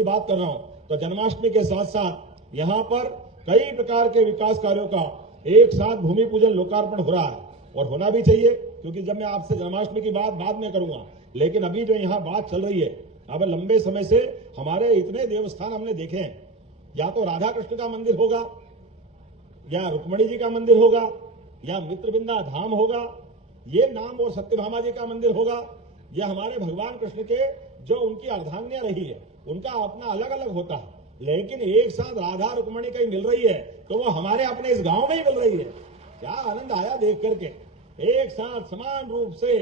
की बात कर रहा हूं, तो जन्माष्टमी के साथ साथ यहाँ पर कई प्रकार के विकास कार्यों का एक साथ भूमि पूजन लोकार्पण हो रहा है और होना भी चाहिए, क्योंकि जब मैं आपसे जन्माष्टमी की बात बाद में करूंगा, लेकिन अभी जो यहाँ बात चल रही है, अब लंबे समय से हमारे इतने देवस्थान हमने देखे हैं, या तो राधा कृष्ण का मंदिर होगा, या रुक्मणी जी का मंदिर होगा, या मित्रबिंदा धाम होगा, ये नाम और सत्यभामा जी का मंदिर होगा, या हमारे भगवान कृष्ण के जो उनकी अर्धांगिनियां रही है उनका अपना अलग अलग होता है, लेकिन एक साथ राधा रुक्मणी कहीं मिल रही है तो वो हमारे अपने इस गांव में ही मिल रही है। क्या आनंद आया देख करके, एक साथ समान रूप से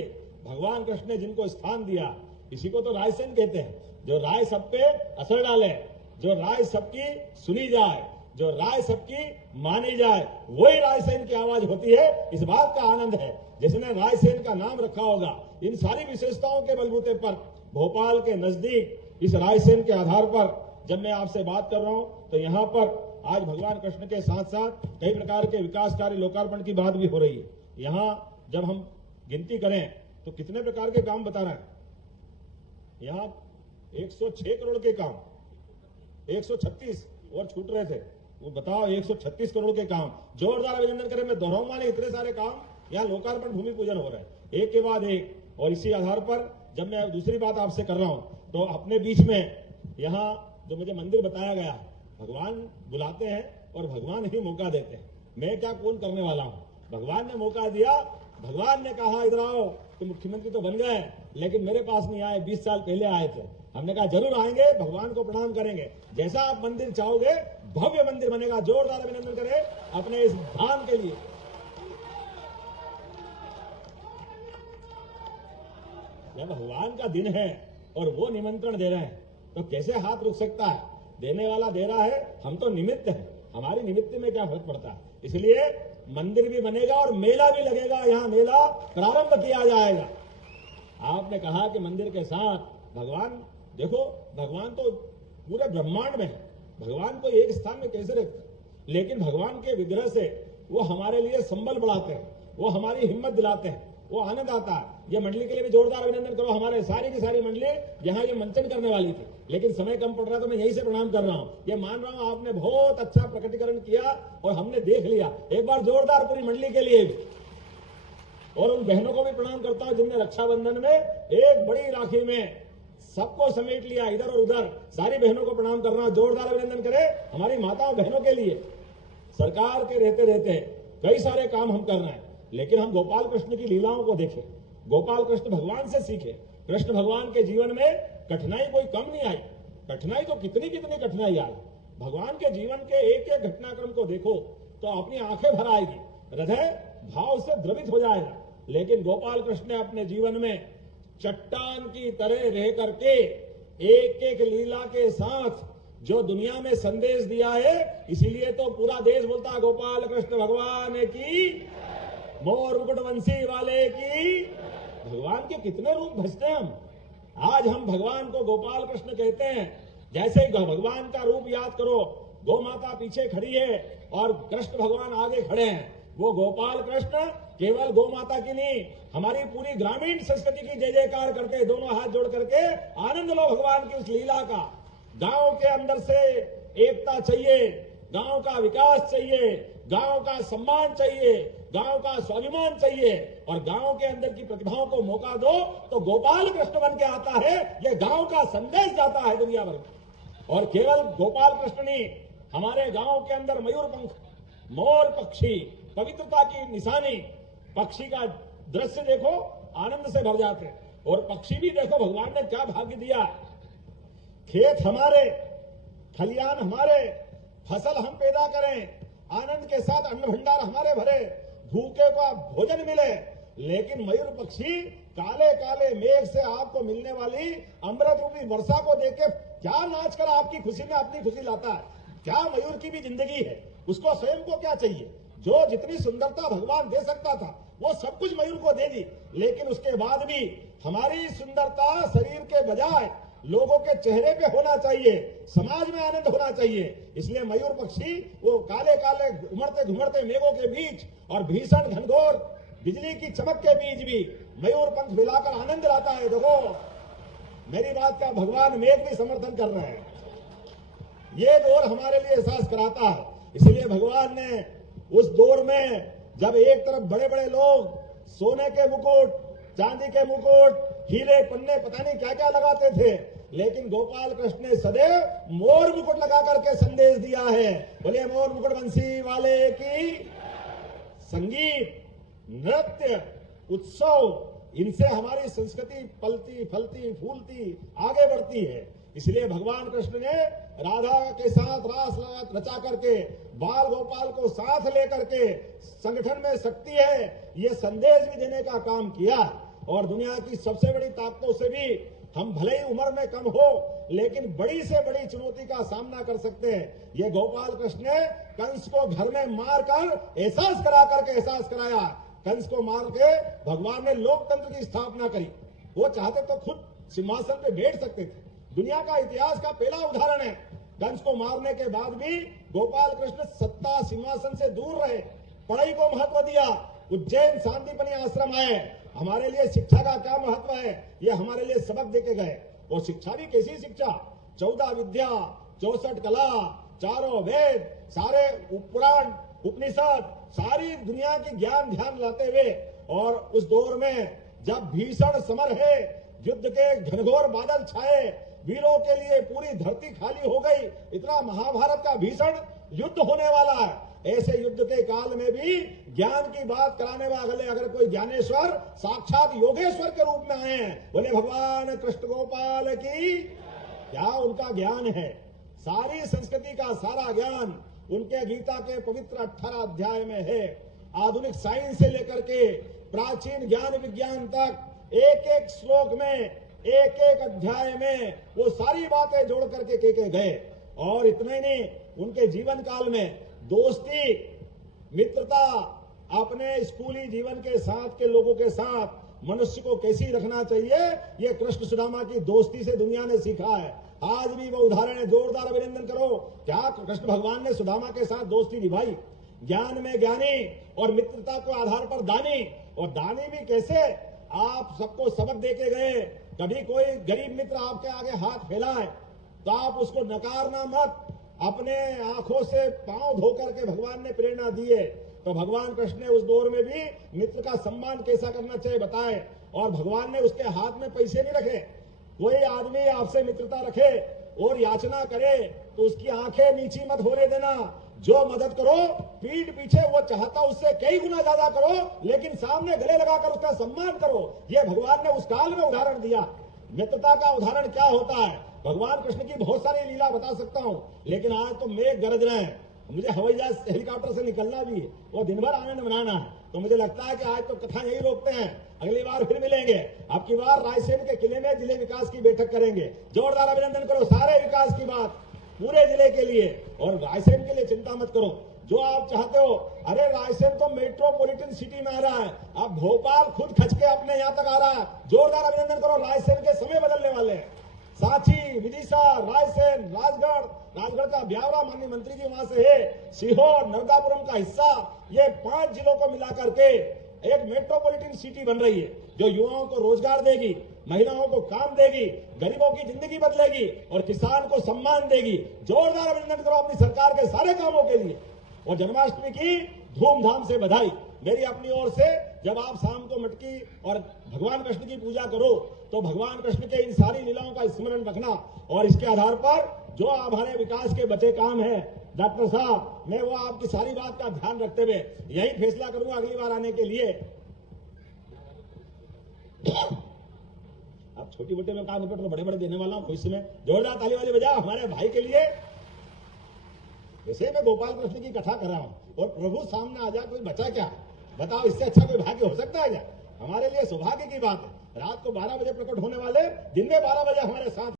भगवान कृष्ण ने जिनको स्थान दिया, इसी को तो रायसेन कहते हैं, जो राय सब पे असर डाले, जो राय सबकी सुनी जाए, जो राय सबकी मानी जाए, वही रायसेन की आवाज होती है। इस बात का आनंद है जिसने रायसेन का नाम रखा होगा, इन सारी विशेषताओं के बलबूते पर भोपाल के नजदीक इस रायसेन के आधार पर जब मैं आपसे बात कर रहा हूं, तो यहाँ पर आज भगवान कृष्ण के साथ साथ कई प्रकार के विकास कार्य लोकार्पण की बात भी हो रही है। यहाँ जब हम गिनती करें तो कितने प्रकार के काम बता रहे हैं, यहाँ 106 करोड़ के काम, 136 और छूट रहे थे, वो बताओ 136 करोड़ के काम, जोरदार अभिनंदन करें। मैं दोहराऊंगा नहीं, इतने सारे काम यहाँ लोकार्पण भूमि पूजन हो रहे हैं एक के बाद एक। और इसी आधार पर जब मैं दूसरी बात आपसे कर रहा हूं, तो अपने बीच में यहाँ जो मुझे मंदिर बताया गया, भगवान बुलाते हैं और भगवान ही मौका देते हैं। मैं क्या कौन करने वाला हूँ, भगवान ने मौका दिया, भगवान ने कहा इधर आओ, तो मुख्यमंत्री तो बन गए लेकिन मेरे पास नहीं आए, 20 साल पहले आए थे। हमने कहा जरूर आएंगे, भगवान को प्रणाम करेंगे, जैसा आप मंदिर चाहोगे भव्य मंदिर बनेगा। जोरदार अभिनंदन करें अपने इस धाम के लिए। जब भगवान का दिन है और वो निमंत्रण दे रहे हैं तो कैसे हाथ रुक सकता है, देने वाला दे रहा है, हम तो निमित्त हैं, हमारी निमित्त में क्या फर्क पड़ता है। इसलिए मंदिर भी बनेगा और मेला भी लगेगा, यहाँ मेला प्रारंभ किया जाएगा। आपने कहा कि मंदिर के साथ भगवान, देखो भगवान तो पूरे ब्रह्मांड में है, भगवान को एक स्थान में कैसे रखते हैं, लेकिन भगवान के विग्रह से वो हमारे लिए संबल बढ़ाते हैं, वो हमारी हिम्मत दिलाते हैं, वो आनंद आता है। ये मंडली के लिए भी जोरदार अभिनंदन करो, हमारे सारी की सारी मंडली यहाँ ये मंचन करने वाली थी, लेकिन समय कम पड़ रहा है तो मैं यहीं से प्रणाम कर रहा हूँ। ये मान रहा हूँ आपने बहुत अच्छा प्रकटीकरण किया और हमने देख लिया। एक बार जोरदार पूरी मंडली के लिए भी, और उन बहनों को भी प्रणाम करता हूँ जिनने रक्षाबंधन में एक बड़ी राखी में सबको समेट लिया, इधर और उधर सारी बहनों को प्रणाम कर रहा हूं। जोरदार अभिनंदन करें हमारी माताओं बहनों के लिए। सरकार के रहते रहते कई सारे काम हम कर रहे हैं, लेकिन हम गोपाल कृष्ण की लीलाओं को देखें, गोपाल कृष्ण भगवान से सीखे। कृष्ण भगवान के जीवन में कठिनाई कोई कम नहीं आई, कठिनाई तो कितनी कितनी कठिनाई आई। भगवान के जीवन के एक एक घटनाक्रम को देखो तो अपनी आंखें भर आएगी, हृदय भाव से द्रवित हो जाएगा। लेकिन गोपाल कृष्ण ने अपने जीवन में चट्टान की तरह रह करके एक एक लीला के साथ जो दुनिया में संदेश दिया है, इसीलिए तो पूरा देश बोलता है गोपाल कृष्ण भगवान की, मोर मुकुट वंशी वाले की। भगवान के कितने रूप भजते हैं हम। आज हम भगवान को गोपाल कृष्ण कहते हैं। जैसे ही भगवान का रूप याद करो, गौ माता पीछे खड़ी है और कृष्ण भगवान आगे खड़े हैं। वो गोपाल कृष्ण केवल गौ माता की नहीं, हमारी पूरी ग्रामीण संस्कृति की जय जयकार करते, दोनों हाथ जोड़ करके आनंद लो भगवान की उस लीला का। गांव के अंदर से एकता चाहिए, गांव का विकास चाहिए, गांव का सम्मान चाहिए, गांव का स्वाभिमान चाहिए, और गांव के अंदर की प्रतिभाओं को मौका दो तो गोपाल कृष्ण बन के आता है। यह गांव का संदेश जाता है दुनिया भर में। और केवल गोपाल कृष्ण नहीं, हमारे गांव के अंदर मयूर पंख, मोर पक्षी, पवित्रता की निशानी, पक्षी का दृश्य देखो आनंद से भर जाते हैं। और पक्षी भी देखो भगवान ने क्या भाग्य दिया। खेत हमारे, खलियान हमारे, फसल हम पैदा करें, आनंद के साथ अन्न भंडार हमारे भरे, भूखे को भोजन मिले। लेकिन मयूर पक्षी काले काले मेघ से आपको मिलने वाली अमृत रूपी वर्षा को देख के क्या नाच कर आपकी खुशी में अपनी खुशी लाता है। क्या मयूर की भी जिंदगी है, उसको स्वयं को क्या चाहिए। जो जितनी सुंदरता भगवान दे सकता था वो सब कुछ मयूर को दे दी, लेकिन उसके बाद भी हमारी सुंदरता शरीर के बजाय लोगों के चेहरे पे होना चाहिए, समाज में आनंद होना चाहिए। इसलिए मयूर पक्षी वो काले काले उमड़ते घुमड़ते मेघों के बीच और भीषण घनघोर बिजली की चमक के बीच भी मयूर पंख मिलाकर आनंद लाता है। देखो मेरी बात का भगवान मेघ भी समर्थन कर रहे हैं। ये दौर हमारे लिए एहसास कराता है। इसलिए भगवान ने उस दौर में जब एक तरफ बड़े बड़े लोग सोने के मुकुट, चांदी के मुकुट, हीरे पन्ने पता नहीं क्या क्या लगाते थे, लेकिन गोपाल कृष्ण ने सदैव मोर मुकुट लगा करके संदेश दिया है। बोले मोर मुकुट बंसी वाले की। संगीत, नृत्य, उत्सव, इनसे हमारी संस्कृति पलती फलती फूलती आगे बढ़ती है। इसलिए भगवान कृष्ण ने राधा के साथ रास रचा करके बाल गोपाल को साथ लेकर के संगठन में शक्ति है ये संदेश भी देने का काम किया। और दुनिया की सबसे बड़ी ताकतों से भी हम भले ही उम्र में कम हो लेकिन बड़ी से बड़ी चुनौती का सामना कर सकते हैं। ये गोपाल कृष्ण ने कंस को घर में मारकर एहसास कराया। कंस को मार के भगवान ने लोकतंत्र की स्थापना करी। वो चाहते तो खुद सिंहासन पे बैठ सकते थे। दुनिया का इतिहास का पहला उदाहरण है। कंस को मारने के बाद भी गोपाल कृष्ण सत्ता सिंहासन से दूर रहे, पढ़ाई को महत्व दिया, उज्जैन शांतिपनी आश्रम आए। हमारे लिए शिक्षा का क्या महत्व है ये हमारे लिए सबक देके गए। और शिक्षा भी कैसी शिक्षा, 14 विद्या, 64 कला, चारों वेद, सारे पुराण उपनिषद, सारी दुनिया की ज्ञान ध्यान लाते हुए। और उस दौर में जब भीषण समर है, युद्ध के घनघोर बादल छाए, वीरों के लिए पूरी धरती खाली हो गई, इतना महाभारत का भीषण युद्ध होने वाला है। ऐसे युद्ध के काल में भी ज्ञान की बात कराने वाले अगर कोई ज्ञानेश्वर साक्षात योगेश्वर के रूप में आए हैं, बोले भगवान कृष्ण गोपाल की। क्या उनका ज्ञान है, सारी संस्कृति का सारा ज्ञान उनके गीता के पवित्र 18 अध्याय में है। आधुनिक साइंस से लेकर के प्राचीन ज्ञान विज्ञान तक एक एक श्लोक में, एक एक अध्याय में वो सारी बातें जोड़ करके के गए। और इतना ही नहीं, उनके जीवन काल में दोस्ती, मित्रता, अपने स्कूली जीवन के साथ के लोगों के साथ मनुष्य को कैसी रखना चाहिए, ये कृष्ण सुदामा की दोस्ती से दुनिया ने सीखा है। आज भी वो उदाहरण है, जोरदार अभिनंदन करो। क्या कृष्ण भगवान ने सुदामा के साथ दोस्ती निभाई, ज्ञान में ज्ञानी और मित्रता को आधार पर दानी। और दानी भी कैसे, आप सबको सबक देके गए। कभी कोई गरीब मित्र आपके आगे हाथ फैलाए तो आप उसको नकारना मत, अपने आंखों से पांव धो करके भगवान ने प्रेरणा दी है। तो भगवान कृष्ण ने उस दौर में भी मित्र का सम्मान कैसा करना चाहिए बताए। और भगवान ने उसके हाथ में पैसे नहीं रखे। कोई आदमी आपसे मित्रता रखे और याचना करे तो उसकी आंखें नीची मत होने देना। जो मदद करो पीठ पीछे वो चाहता उससे कई गुना ज्यादा करो, लेकिन सामने गले लगाकर उसका सम्मान करो। ये भगवान ने उस काल में उदाहरण दिया। मित्रता का उदाहरण क्या होता है, भगवान कृष्ण की बहुत सारी लीला बता सकता हूं, लेकिन आज तो मेघ गरज रहे हैं, मुझे हवाई जहाज हेलीकॉप्टर से निकलना भी है और दिन भर आनंद मनाना है। तो मुझे लगता है कि आज तो कथा यही रोकते हैं, अगली बार फिर मिलेंगे। अब की बार रायसेन के किले में जिले विकास की बैठक करेंगे। जोरदार अभिनंदन करो सारे विकास की बात पूरे जिले के लिए। और रायसेन के लिए चिंता मत करो, जो आप चाहते हो। अरे रायसेन तो मेट्रोपॉलिटन सिटी में आ रहा है, अब भोपाल खुद खच के अपने यहाँ तक आ रहा है। जोरदार अभिनंदन करो, रायसेन के समय बदलने वाले हैं। सांची, विदिशा, रायसेन, राजगढ़ का ब्यावरा माननीय मंत्री जी वहां से है, सीहोर, नर्मदापुरम का हिस्सा, ये 5 जिलों को मिलाकर के एक मेट्रोपॉलिटन सिटी बन रही है, जो युवाओं को रोजगार देगी, महिलाओं को काम देगी, गरीबों की जिंदगी बदलेगी और किसान को सम्मान देगी। जोरदार अभिनंदन करो अपनी सरकार के सारे कामों के लिए। और जन्माष्टमी की धूमधाम से बधाई मेरी अपनी ओर से। जब आप शाम को मटकी और भगवान कृष्ण की पूजा करो तो भगवान कृष्ण के इन सारी लीलाओं का स्मरण रखना। और इसके आधार पर जो हमारे विकास के बचे काम है डॉक्टर साहब, मैं वो आपकी सारी बात का ध्यान रखते हुए यही फैसला करूंगा अगली बार आने के लिए। अब छोटी मोटे में काम निपट, बड़े बड़े देने वाला हूं भविष्य में। जोरदार ताली वाली बजाओ हमारे भाई के लिए। वैसे मैं गोपाल कृष्ण की कथा कर रहा हूं और प्रभु सामने आ जाए, कोई बचा क्या? बताओ, इससे अच्छा कोई भाग्य हो सकता है क्या? हमारे लिए सौभाग्य की बात है। रात को 12 बजे प्रकट होने वाले, दिन में 12 बजे हमारे साथ